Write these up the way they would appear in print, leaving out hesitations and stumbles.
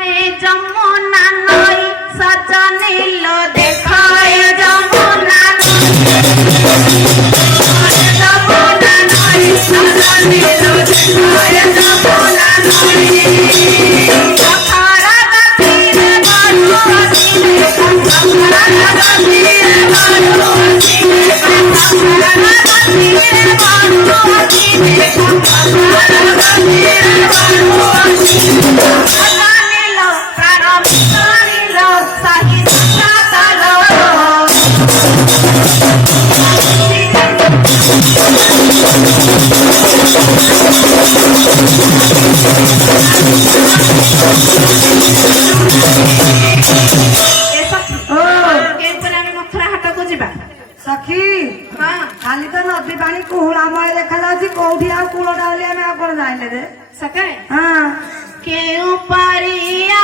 যমুনা নই সজনিল দেখায় যমুনা যমুনা নই সজনিল দেখায় যমুনা নই সখারা গাতিরে বড় আসিলে সখারা গাতিরে বড় আসিলে সখারা গাতিরে বড় আসিলে সখারা গাতিরে বড় আসিলে सखी खाली तो नदी पानी कुहुड़ामय देखा जाଉଛି कोठी आ कुळटा होली ଆମେ ଆପଣ ଜାଣିଲେ रे सके हां केउ परिया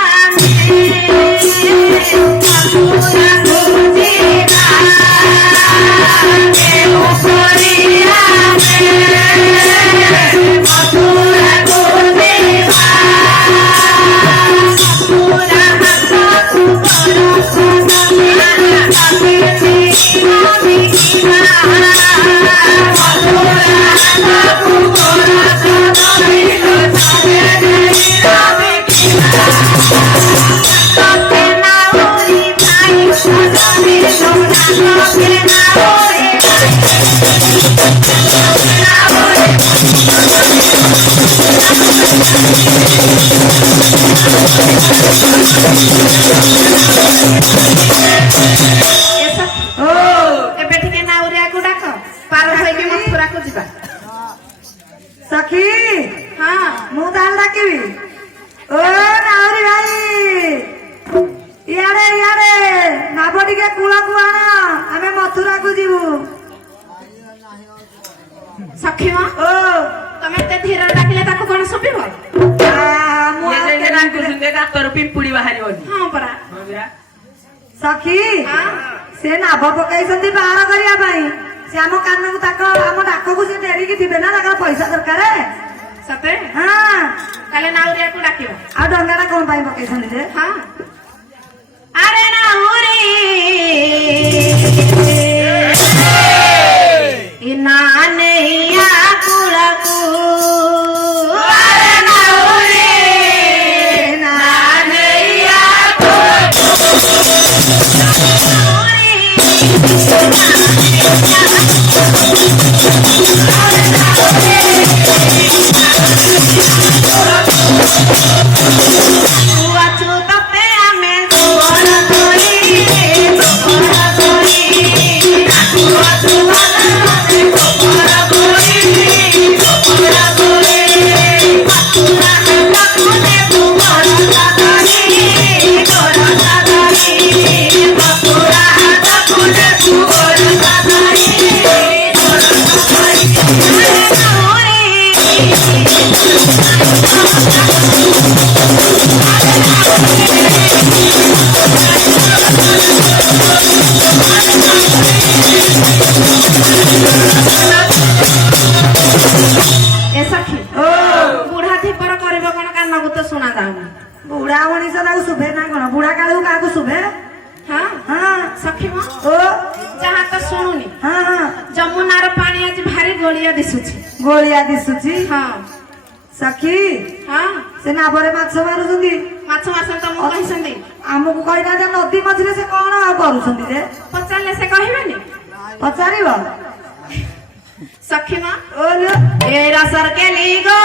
मथुरा गुजिरा केउ परिया मथुरा गुजिरा मथुरा हाथ सखी हाँ मु दाल डाकिबी ओ नाउरी भाई यारे यारे नाबो टिके कुळा को आना हमें मथुरा को जीवु सखी मां ओ तमे ते धीर डाकिले ताको कोन सुबिबो मु ये जे डाकु सुंदे का तोर पिंपुड़ी बाहरी होनी हां परा सखी हां से नाबो पकाइसंती बाहर करिया भाई से आम कान को ताको आम डाको को से डेरी की थिबे ना ताका पैसा दरकार सते हां काले नाउरिया को डाकिबो आ डंगाटा कोन पाई पकाइसंती जे हां अरे नाउरी इना नैया कुळकू अरे नाउरी ना नैया बुढ़ा थी पर करबो कोन कान को तो सुना दाऊ बुढ़ा मनीष ताको सुबे ना कोन बुढ़ा कालू काको सुबे हां हां सखी मां ओ जहां तो सुनुनी हां हां जमुना रो पानी आज भारी गोलिया दिसुची गोलिया दिसुची हां सखी हां से ना बरे माछ मारुछंदी माछ मारसन त मु कहिसंदी हमकु कहिना जे नदी मझरे से कोन आ करूछंदी रे पचाले से कहबेनी पचारिबो सखी मां ओलो एरा सर के लीगो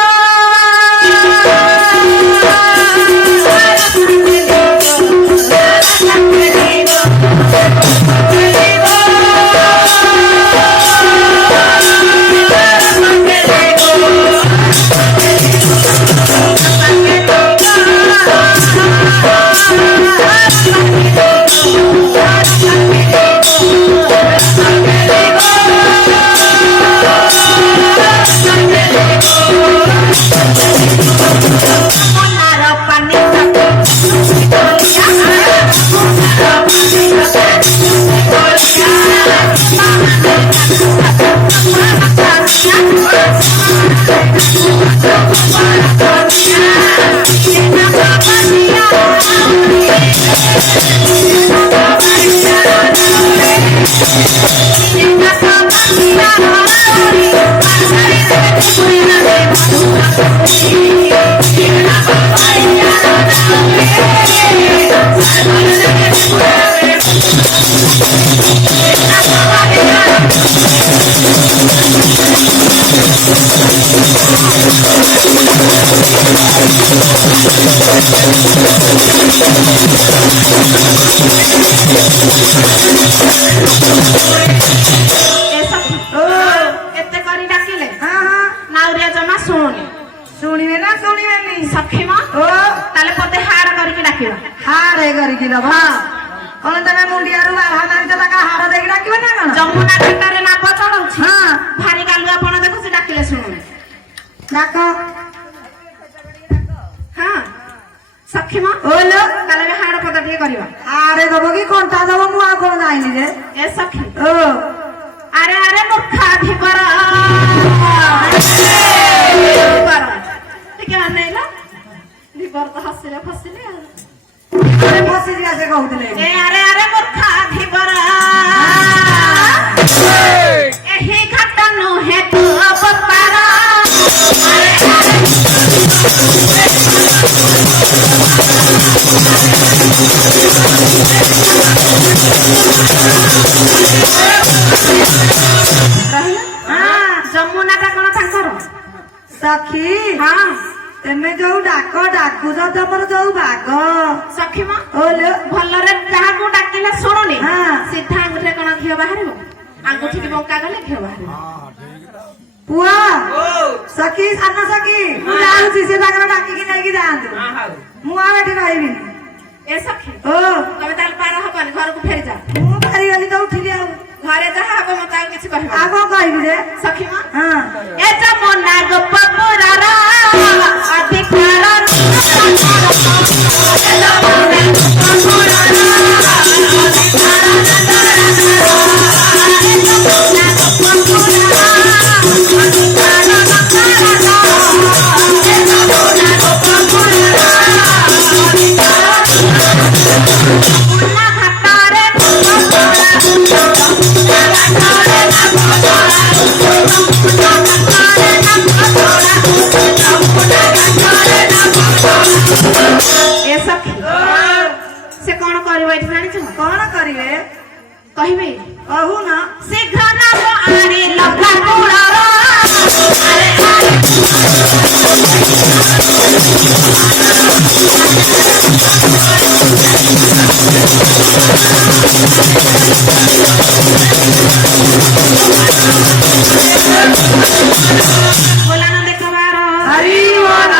ଏ ସଖୀ ଓ ଏତେ କରି ଡାକିଲେ ହଁ ହଁ ନାଉରିଆ ଜମା ଶୁଣୁନି ଶୁଣିବେ ନା ଶୁଣିବେନି ସଖୀ ମା ଓ ତାହେଲେ ପଦେ ହାଡ଼ କରିକି ଡାକିବା ହାରେ କରିକି ଦବ କଣ ତମେ ମୁଣ୍ଡିଆରୁ ବାହା ମାରିଛ ତାକା ହାର ଦେଇକି ଡାକିବ ନା କଣ ଯମୁନା ଘାଟରେ ନାବ ଚଢଉଛି ହଁ ଭାରି ଗାଲୁଆ ପଣ ଦେଖୁ ସେ ଡାକିଲେ ଶୁଣୁନି ଡାକ ହଁ ସଖୀ ମା ଓଲୋ ତାହେଲେ ଏବେ ହାଡ଼ ପଦ ଟିକେ କରିବା ହାରେ ଦବ କି କଣ୍ଟା ଦବ ମୁଁ ଆଉ କଣ ଜାଣିନି ଯେ ଏ ସଖୀ ଓ ଆରେ ଆରେ ମୂର୍ଖା ଧିବର ଟିକେ ଅନେଇଲ ଧିବର ତ ହସିଲେ ଫସିଲେ ଆଉ ଫସିଯିବା ସେ କହୁଥିଲେ ଏ ଆରେ ଆରେ ମୂର୍ଖା ଧିବର ଏହି ଘାଟ ନୁହେଁ ତୁ ଅବତାର ଯମୁନା ଟା କଣ ତାଙ୍କର ସଖୀ ହଁ ତମେ ଯୋଉ ଡାକ ଡାକୁଛ ତମର ଯୋଉ ବାଗ ସଖୀ ମା ଓଲୋ ଭଲରେ ଯାହାକୁ ଡାକିଲେ ଶୁଣୁନି ହଁ। ସିଧା ଆଙ୍ଗୁଠିରେ କଣ ଘିଅ ବାହାରିବ ଆଙ୍ଗୁଠିକି ବଙ୍କା ଗଲେ ଘିଅ ବାହାରିବ ପୁଅ ସଖୀ ସାନ ସଖୀ ମୁଁ ଯାଉଛି ସେ ତାଙ୍କର ଡାକିକି ନେଇକି ଯାଆନ୍ତୁ ମୁଁ ଆଉ ଏଠି ରହିବିନି ଏ ସଖୀ ଓ ତମେ ତାହେଲେ ପାର ହବନି ଘରକୁ ଫେରିଯାଅ ମୁଁ ପାରିଗଲି ତ ଉଠିଲି ଆଉ ଘରେ ଯାହା ହବ ମତେ ଆଉ କିଛି କହିବ ଆଉ କଣ କହିବି ଯେ ସଖୀ ମା ହଁ ଏ ଯମୁନା ଗୋପପୁରର ଅଧିକାର ଏ ସଖୀ ସେ କଣ କରିବ ଏଠି ଜାଣିଛ କଣ କରିବେ କହିବି କହୁନ ଶୀଘ୍ର ନାମ ଆଣି ଲଗା କୁଳର ବୋଲା ନା ଦେଖ ବାର ହରି